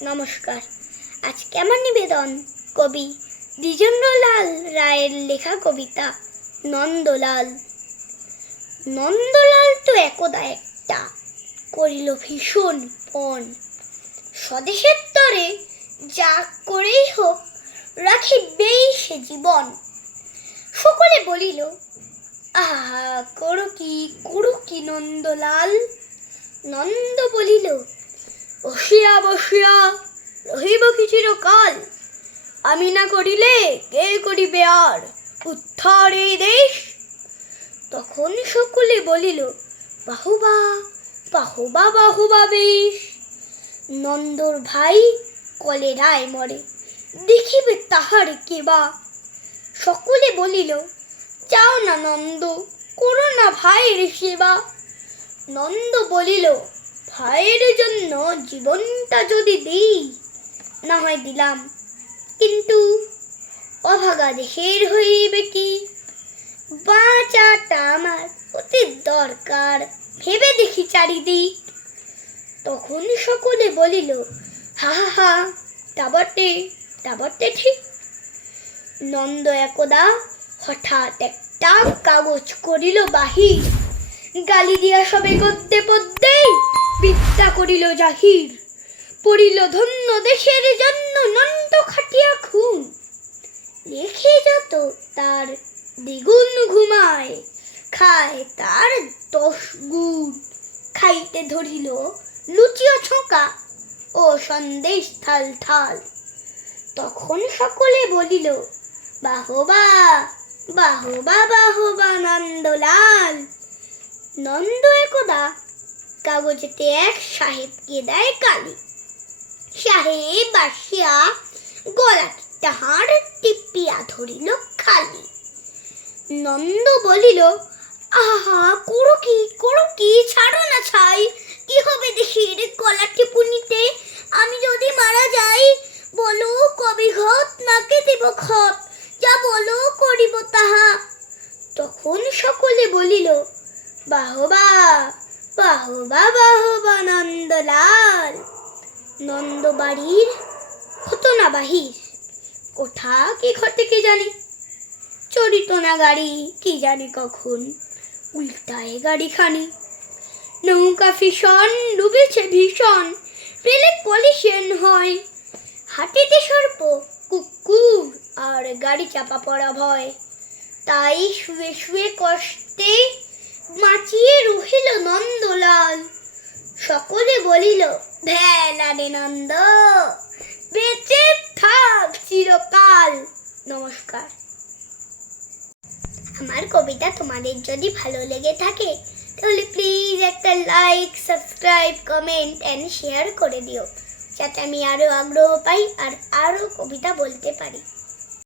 নমস্কার। আজকে আমার নিবেদন কবি দ্বিজেন্দ্রলাল রায়ের লেখা কবিতা নন্দলাল। নন্দলাল তো একদা একটা করিল ভীষণ পণ, স্বদেশের তরে যা করেই হোক রাখিবেই সে জীবন। সকলে বলিল, আহা করো কি নন্দলাল। নন্দ বলিল, বসিয়া বসিয়া রহিব কি চিরকাল। আমি না করিলে কে করিবে আর উদ্ধার এই দেশ। তখন সকলে বলিল, বাহুবা বাহুবা বাহুবা বেশ। নন্দর ভাই কলেরায় মরে, দেখিবে তাহার কেবা। সকলে বলিল, যাও না নন্দ, করো না ভাইয়ের সেবা। নন্দ বলিল, ভাইয়ের জন্য জীবনটা যদি দিই, না হয় দিলাম, কিন্তু অভাগা দেশের হইবে কি। বাঁচাটা আমার অতি দরকার, ভেবে দেখি চারিদিক। তখন সকলে বলিল, হা হা হা, তা বটে ঠিক। নন্দ একদা হঠাৎ একটা কাগজ করিল বাহির, গালি দিয়া সবে গদ্যে পদ্যেই বিদ্যা করিল জাহির। পড়িল ধন্য দেশের জন্য নন্দ খাটিয়া খুন, লেখে যত তার দ্বিগুণ ঘুমায়, খায় তার 10 গুণ। খাইতে ধরিল লুচিও ছোঁকা ও সন্দেশ থাল থাল। তখন সকলে বলিল, বাহবা বাহবা বাহবা নন্দলাল। নন্দ একদা কাগজেতে এক সাহেবকে দেয় গালি। সাহেব আসিয়া গলা তাহার টিপিয়া ধরিল খালি। নন্দ বলিল, আহা করো কি, ছাড়ো না ছাই। কি হবে দেশের গলা টিপুনিতে, আমি যদি মারা যাই, বলো কবি ঘট নাকে দেব খত, যা বলো করিব তাহা। তখন সকলে বলিল, বাহবা বাহবা বাহবা নন্দলাল। নন্দ বাড়ির হতো না বাহির, কোথা কি ঘটে কি জানি। চড়িত না গাড়ি কি জানি কখন, উল্টায় গাড়িখানি। নৌকা ফিশন ডুবেছে ভীষণ, রেলে কলিশন হয়। হাটিতে সর্প কুকুর আর গাড়ি চাপা পড়া ভয়। তাই শুয়ে শুয়ে কষ্টে মাচিয়ে রহিল নন্দলাল। সকলে বলিল, ভেলা রে নন্দ, বেঁচে থাক চিরকাল। নমস্কার। আমার কবিতা তোমাদের যদি ভালো লেগে থাকে, তাহলে প্লিজ একটা like, subscribe, comment and share করে দিও, যাতে আমি আরো আগ্রহ পাই আর আরো কবিতা বলতে পারি।